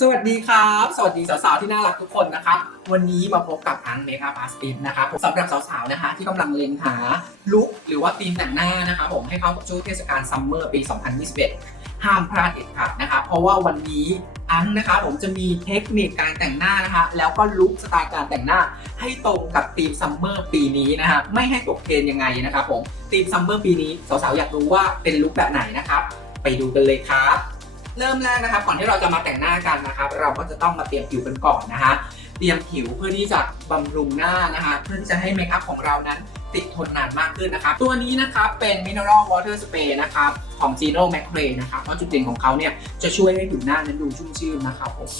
สวัสดีครับ สวัสดีสาวๆที่น่ารักทุกคนนะครับ วันนี้มาพบกับอังเมคอัพอาร์ติสนะครับสำหรับสาวๆนะคะ ที่กำลังเล็งหาลุคหรือว่าธีมแต่งหน้านะครับผมให้เข้ากับช่วงเทศกาลซัมเมอร์ปี 2021 ห้ามพลาดเด็ดขาดนะครับเพราะว่าวันนี้อังนะคะผมจะมีเทคนิคการแต่งหน้านะคะ แล้วก็ลุคสไตล์การแต่งหน้า ให้ตรงกับธีมซัมเมอร์ปีนี้นะฮะไม่ให้ตกเทรนด์ยังไงนะครับผมธีมซัมเมอร์ปีนี้สาวๆอยากรู้ว่าเป็นลุคแบบไหนนะครับไปดูกันเลยครับ เริ่มแรกนะครับก่อนที่เราจะมาแต่งหน้ากันนะครับ เราก็จะต้องมาเตรียมผิวกันก่อนนะฮะเตรียมผิวเพื่อที่จะบำรุงหน้านะฮะเพื่อที่จะให้เมคอัพของเรานั้นติดทนนานมากขึ้นนะครับ ตัวนี้นะครับเป็น Mineral Water Spray นะครับของ Gino m c r a e นะครับเพราะจุดเด่นของเขาเนี่ยจะช่วยให้ผิวหน้านั้นดูชุ่มชื่นนะครับผม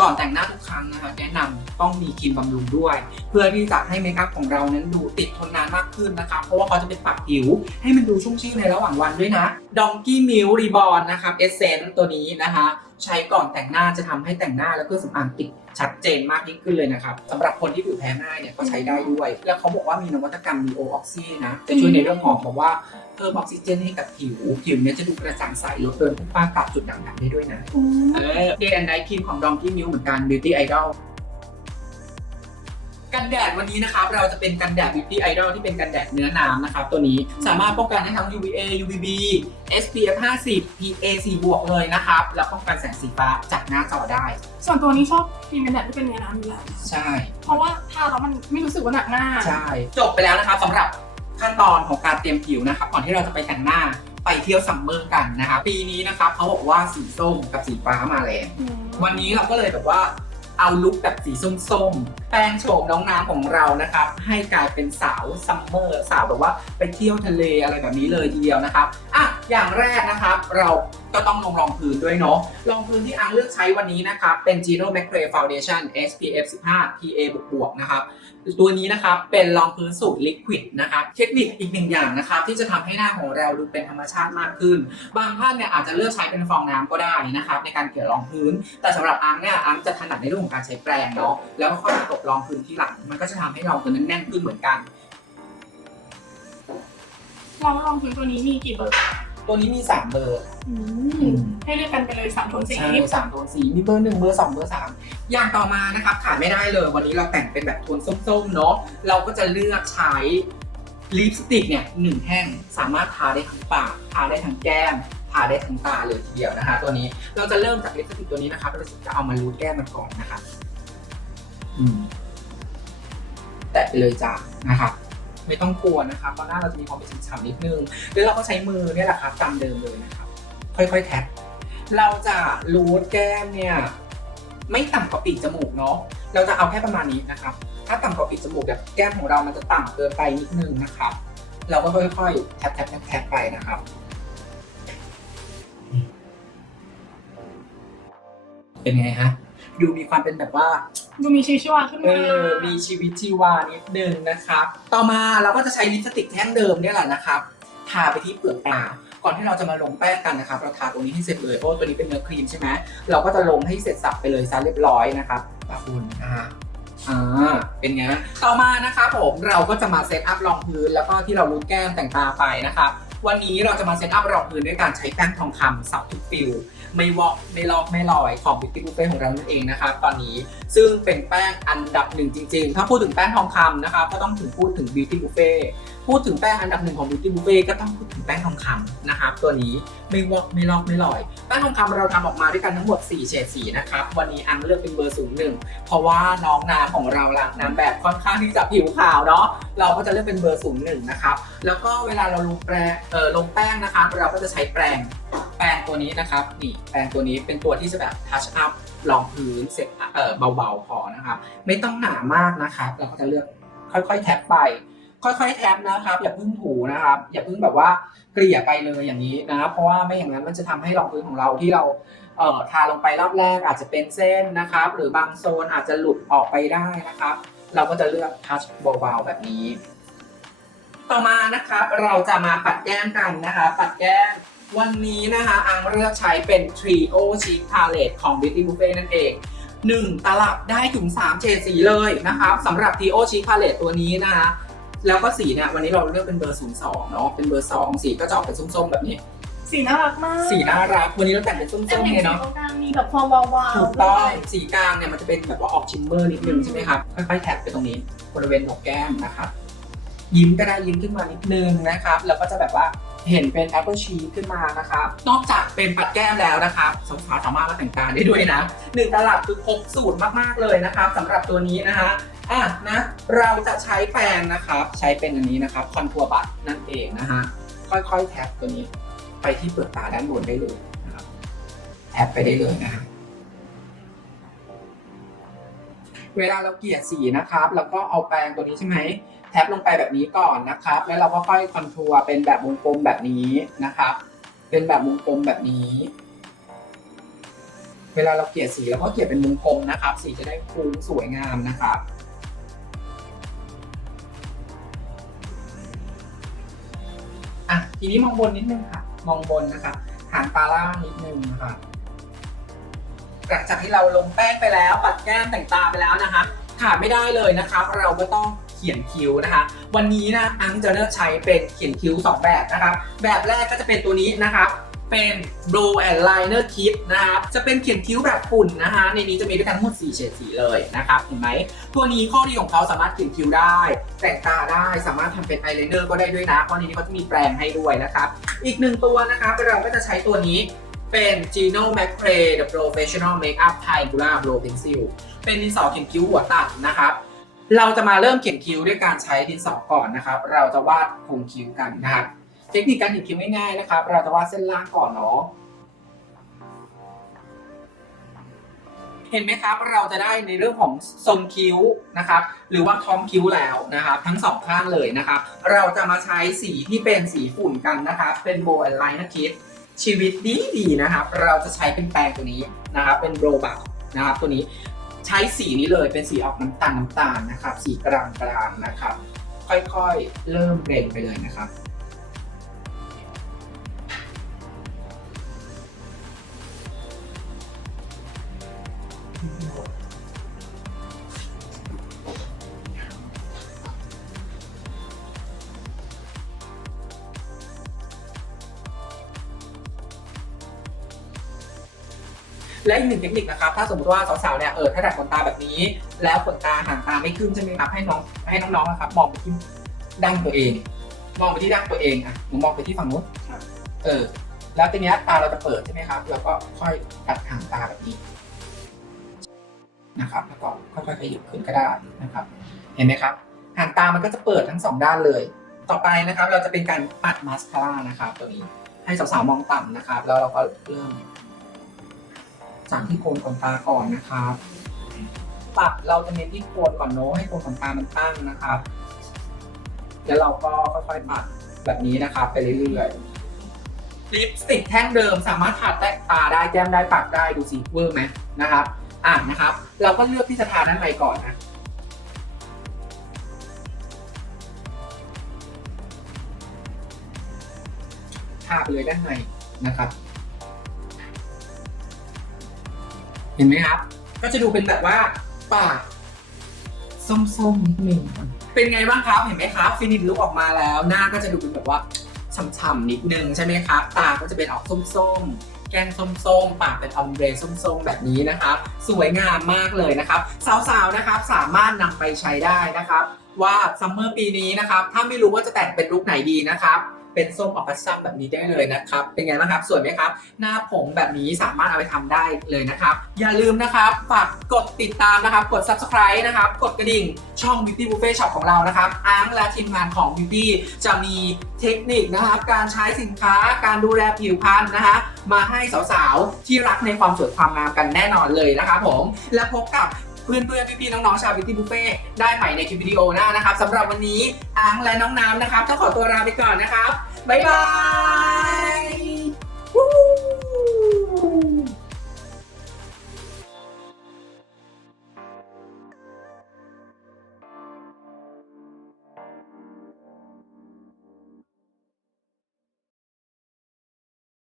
ก่อนแต่งหน้าทุกครั้งนะคะแนะนำต้องมีครีมบำรุงด้วย เพื่อที่จะให้เมคอัพของเรานั้นดูติดทนนานมากขึ้นนะครับเพราะว่าเขาจะเป็นปรับผิว ให้มันดูชุ่มชื่นในระหว่างวันด้วยนะ Donkey Milk Reborn นะครับ Essence ตัวนี้นะคะ ใช้ก่อนแต่งหน้าจะทำให้แต่งหน้าแล้วก็สำอางติดชัดเจนมากยิ่งขึ้นเลยนะครับสำหรับคนที่ผิวแพ้ง่ายเนี่ยก็ใช้ได้ด้วย แล้วเขาบอกว่ามีนวัตกรรม Neo Oxy นะจะช่วยในเรื่องของแบบว่าเพิ่มออกซิเจนให้กับผิว ผิวเนี่ยจะดูกระจ่างใสลดเลือนพุ่งป้าปรับจุดด่างดำได้ด้วยนะเออ Day and Night Cream ของ Donkey Milk เหมือนกัน Beauty Idol กันแดดวันนี้นะครับเราจะเป็นกันแดด Beauty Idol ที่เป็นกันแดดเนื้อน้ำนะครับตัวนี้สามารถป้องกันได้ทั้ง UVA UVB SPF 50 PA 4บวกเลยนะครับแล้วป้องกันแสงสีฟ้าจากหน้าจอได้ ส่วนตัวนี้ชอบครีมกันแดดที่เป็นเนื้อน้ำอยู่แล้วใช่ เพราะว่าทาแล้วมันไม่รู้สึกว่าหนักหน้า ใช่ จบไปแล้วนะครับสำหรับขั้นตอนของการเตรียมผิวนะครับก่อนที่เราจะไปแต่งหน้าไปเที่ยวซัมเมอร์กันนะครับปีนี้นะครับเขาบอกว่าสีส้มกับสีฟ้ามาแรงอืมวันนี้เราก็เลยแบบว่าเอาลุคแบบสีส้มๆแปลงโฉมน้องน้ำของเรานะครับให้กลายเป็นสาวซัมเมอร์สาวแบบว่าไปเที่ยวทะเลอะไรแบบนี้เลยทีเดียวนะครับอะอย่างแรกนะครับเราก็ต้องลงรองพื้นด้วยเนาะรองพื้นที่อังเลือกใช้วันนี้นะครับเป็น Gino m a c r a e Foundation SPF 15 PA บวกๆนะครับตัวนี้นะครับเป็นรองพื้นสูตรลิควิดนะครับเทคนิคอีกหนึ่งอย่างนะครับที่จะทำให้หน้าของเราดูเป็นธรรมชาติมากขึ้น บางท่านเนี่ยอาจจะเลือกใช้เป็นฟองน้ำก็ได้นะครับในการเกลี่ยรองพื้น แต่สำหรับอังเนี่ยอังจะถนัดในเรื่องของการใช้แปรงเนาะแล้วก็ค่อยตบรองพื้นที่หลัง มันก็จะทำให้รองพื้นนั้นแน่นขึ้นเหมือนกัน เราลองพื้นตัวนี้มีกี่เบอร์ตัวนี้มี3เบอร์ อืมให้เลือกกันไปเลยสามโทนสีใช่สามโทนสีมีเบอร์หนึ่งเบอร์สองเบอร์สามอย่างต่อมานะครับขาดไม่ได้เลย วันนี้เราแต่งเป็นแบบโทนส้มๆเนาะเราก็จะเลือกใช้ลิปสติกเนี่ยหนึ่งแท่งสามารถทาได้ทั้งปากทาได้ทั้งแก้มทาได้ทั้งตาเลยทีเดียวนะคะ ตัวนี้เราจะเริ่มจากลิปสติกตัวนี้นะครับเราจะเอามารูดแก้มมันก่อนนะครับอืม แตะไปเลยจ้านะครับไม่ต้องกลัวนะครับเพราะหน้าเราจะมีความเป็นฉ่ำนิดนึง แล้วเราก็ใช้มือเนี่ยแหละครับตามเดิมเลยนะครับ ค่อยๆแท็บเราจะรูดแก้มเนี่ยไม่ต่ำกว่าปีกจมูกเนาะ เราจะเอาแค่ประมาณนี้นะครับ ถ้าต่ำกว่าปีกจมูกแบบแก้มของเรามันจะต่ำเกินไปนิดนึงนะครับ เราก็ค่อยๆแท็บแท็บแท็บแท็บไปนะครับเป็นไงฮะ ดูมีความเป็นแบบว่า ดูมีชีวิตชีวาขึ้นเอมา อมีชีวิตชีวานิดนึงนะครับ ต่อมาเราก็จะใช้ลิปสติกแท่งเดิมเนี่ยแหละนะครับ ทาไปที่เปลือกตา ก่อนที่เราจะมาลงแป้งกันนะครับ เราทาตรงนี้ให้เสร็จเลยเพราะว่าตัวนี้เป็นเนื้อครีมใช่ไหมเราก็จะลงให้เสร็จสับไปเลยซะเรียบร้อยนะครับปะคุณอ่า อ่า เป็นไงนะต่อมานะครับผมเราก็จะมาเซตอัพรองพื้นแล้วก็ที่เรารูดแก้มแต่งตาไปนะครับ วันนี้เราจะมาเซตอัพรองพื้นด้วยการใช้แป้งทองคำสับทุกฟิลไม่วอกไม่ลอกไม่ลอยของ Beauty Buffet ของเรานั่นเองนะครับตอนนี้ซึ่งเป็นแป้งอันดับหนึ่งจริง ๆ ถ้าพูดถึงแป้งทองคำนะครับก็ต้องถึงพูดถึง Beauty Buffet พูดถึงแป้งอันดับหนึ่งของ Beauty Buffet ก็ต้องพูดถึงแป้งทองคำนะครับตัวนี้ไม่วอกไม่ลอกไม่ลอย แป้งทองคำเราทำออกมาด้วยกันทั้งหมด 4 เฉดสีนะครับวันนี้อังเลือกเป็นเบอร์ศูนย์หนึ่งเพราะว่าน้องน้ำของเราล่ะน้ำแบบค่อนข้างที่จะผิวขาวเนาะเราก็จะเลือกเป็นเบอร์ศูนย์หนึ่งนะครับแล้วก็เวลาเราลงแปรเออลงแป้งนะครับเราก็จะใช้แปรงแปรงตัวนี้นะครับนี่แปรงตัวนี้เป็นตัวที่จะแบบทัชอัพรองพื้นเสร็จเออเบาๆพอนะครับไม่ต้องหนามากนะครับเราก็จะเลือกค่อยๆแท็บไป ค่อยๆแท็บนะครับ อย่าเพิ่งถูนะครับ อย่าเพิ่งแบบว่าเกลี่ยไปเลยอย่างนี้นะ เพราะว่าไม่อย่างนั้นมันจะทำให้รองพื้นของเราที่เราเอ่อทาลงไปรอบแรกอาจจะเป็นเส้นนะครับ หรือบางโซนอาจจะหลุดออกไปได้นะครับ เราก็จะเลือกทัชเบาๆแบบนี้ ต่อมานะครับเราจะมาปัดแก้มกันนะคะ ปัดแก้มวันนี้นะคะอังเลือกใช้เป็น Trio Cheek Palette ของ Beauty Buffet นั่นเอง 1 ตลับได้ถึง 3 เฉดสีเลยนะครับสำหรับ Trio Cheek Palette ตัวนี้นะคะ แล้วก็สีเนี่ยวันนี้เราเลือกเป็นเบอร์ 02 เนาะเป็นเบอร์ 2 สีก็จะออกเป็นส้มๆ แบบนี้ สีสีน่ารักมาก สีน่ารัก วันนี้เราแต่งเป็นส้แต่มๆเห็นเลยสีเนาะตรงกลางมีแบบความวาวๆถูกต้องด้วยสีกลางเนี่ยมันจะเป็นแบบว่าออกชิมเมอร์นิดนึงใช่ไหมครับค่อยๆแท็บไปตรงนี้บริเวณหนกแก้มนะครับ ยิ้มก็ได้ยิ้มขึ้นมานิดนึงนะครับ แล้วก็จะแบบว่าเห็นเป็นแอปเปิลชีสขึ้นมานะครับ นอกจากเป็นปัดแก้มแล้วนะครับสาวๆสามารถมาแต่งตาได้ด้วยนะหนึ่งตลับคือครบสูตรมากๆเลยนะครับสำหรับตัวนี้นะฮะอะนะเราจะใช้แปรงนะครับ ใช้เป็นอันนี้นะครับคอนทัวร์บัตนั่นเองนะฮะค่อยๆ แท็บตัวนี้ไปที่เปลือกตาด้านบนได้เลยนะครับแท็บไปได้เลยนะฮะเวลาเราเกลี่ยสีนะครับ แล้วก็เอาแปรงตัวนี้ใช่ไหม แท็บลงไปแบบนี้ก่อนนะครับ แล้วเราก็ค่อยคอนทัวร์เป็นแบบวงกลมแบบนี้นะครับ เป็นแบบวงกลมแบบนี้ เวลาเราเกลี่ยสีเราก็เกลี่ยเป็นวงกลมนะครับ สีจะได้ฟุ้งสวยงามนะครับอะทีนี้มองบนนิดนึงค่ะ มองบนนะครับหางตาล่างนิดนึงนะครับหลังจากที่เราลงแป้งไปแล้ว ปัดแก้มแต่งตาไปแล้วนะคะขาดไม่ได้เลยนะครับเราก็ต้อง ขียนคิ้วนะคะ วันนี้นะอังจะเลือกใช้เป็นเขียนคิ้ว 2 แบบนะครับแบบแรกก็จะเป็นตัวนี้นะครับเป็น Blow and Liner Kit นะครับ จะเป็นเขียนคิ้วแบบฝุ่นนะคะ ในนี้จะมีด้วยกันทั้งหมด4เฉดสีเลยนะครับ เห็นไหม ตัวนี้ข้อดีของเขาสามารถเขียนคิ้วได้ แต่งตาได้ สามารถทำเป็นอายไลเนอร์ก็ได้ด้วยนะ เพราะในนี้เขาจะมีแปรงให้ด้วยนะครับ อีกหนึ่งตัวนะครับเราก็จะใช้ตัวนี้เป็น Gino McCray The Professional Makeup Triangular Blow Pencil เป็นดินสอเขียนคิ้วหัวตัดนะครับ เราจะมาเริ่มเขียนคิ้วด้วยการใช้ดินสอก่อนนะครับ เราจะวาดโครงคิ้วกันนะครับเทคนิคการเขียนคิ้วง่ายๆนะครับ เราจะวาดเส้นล่างก่อนเนาะเห็นไหมครับเราจะได้ในเรื่องของทรงคิ้วนะครับ หรือว่าท้องคิ้วแล้วนะครับ ทั้งสองข้างเลยนะครับ เราจะมาใช้สีที่เป็นสีฝุ่นกันนะครับ เป็นโบว์แอนไลน์นะคิดชีวิตดีดีๆนะครับ เราจะใช้เป็นแปรงตัวนี้นะครับ เป็นโรบักนะครับตัวนี้ ใช้สีนี้เลยเป็นสีออกน้ำตาลน้ำตาลนะครับ สีกลางกลางนะครับ ค่อยๆ เริ่มเบรนไปเลยนะครับ และอีกหนึ่งเทคนิคนะครับ ถ้าสมมติว่าสาวๆเนี่ยเออถ้าดัดขนตาแบบนี้ แล้วขนตาห่างตาไม่ขึ้นใช่ไหมครับให้น้องให้น้องๆนะครับมองไปที่ดั้งตัวเอง มองไปที่ดั้งตัวเองอะหนูมองไปที่ฝั่งนู้นเออ แล้วทีเนี้ยตาเราจะเปิดใช่ไหมครับเราก็ค่อยดัดห่างตาแบบนี้นะครับแล้วก็ค่อยๆขยับขึ้นก็ได้นะครับ เห็นไหมครับห่างตามันก็จะเปิดทั้งสองด้านเลย ต่อไปนะครับ เราจะเป็นการปัดมาสคาร่านะครับ ตัวนี้ให้สาวๆมองต่ำนะครับ แล้วเราก็เริ่ม จากที่โคนขนตาก่อนนะครับปัดเราจะเน้นที่โคนก่อนโน้ให้โคนขนตามันตั้งนะครับ แล้วเราก็ค่อยๆปัดแบบนี้นะครับไปเรื่อยๆลิปสติกแท่งเดิมสามารถทาแตะตาได้แก้มได้ปากได้ดูสีเวอร์ไหมนะครับ อ่านะครับ เราก็เลือกที่จะทาด้านในก่อนนะทาไปเลยด้านในนะครับ เห็นไหมครับ ก็จะดูเป็นแบบว่าปากส้มๆนิดหนึ่งเป็นไงบ้างครับ เห็นไหมครับฟินิชลุกออกมาแล้ว หน้าก็จะดูเป็นแบบว่าฉ่ำๆนิดนึงใช่ไหมครับ ตาก็จะเป็นออกส้มๆแก้มส้มๆ ปากเป็นออมเบรส้มๆ แบบนี้นะครับ สวยงามมากเลยนะครับ สาวๆ นะครับ สามารถนำไปใช้ได้นะครับ ว่าซัมเมอร์ปีนี้นะครับ ถ้าไม่รู้ว่าจะแต่งเป็นลุคไหนดีนะครับ เป็นส้มออกคัสซัมแบบนี้ได้เลยนะครับ เป็นไงบ้างครับสวยไหมครับ หน้าผมแบบนี้สามารถเอาไปทำได้เลยนะครับ อย่าลืมนะครับฝากกดติดตามนะครับ กด subscribe นะครับ กดกระดิ่งช่อง Beauty Buffet Shop ของเรานะครับอ้างและทีมงานของ Beauty จะมีเทคนิคนะครับ การใช้สินค้าการดูแลผิวพรรณนะฮะมาให้สาวๆที่รักในความสวยความงามกันแน่นอนเลยนะครับผมและพบกับ เพื่อนๆพี่ๆน้องๆชาวบิวตี้บุฟเฟ่ได้ใหม่ในคลิปวิดีโอหน้านะครับสำหรับวันนี้อังและน้องน้ำนะครับต้องขอตัวลาไปก่อนนะครับบ๊ายบาย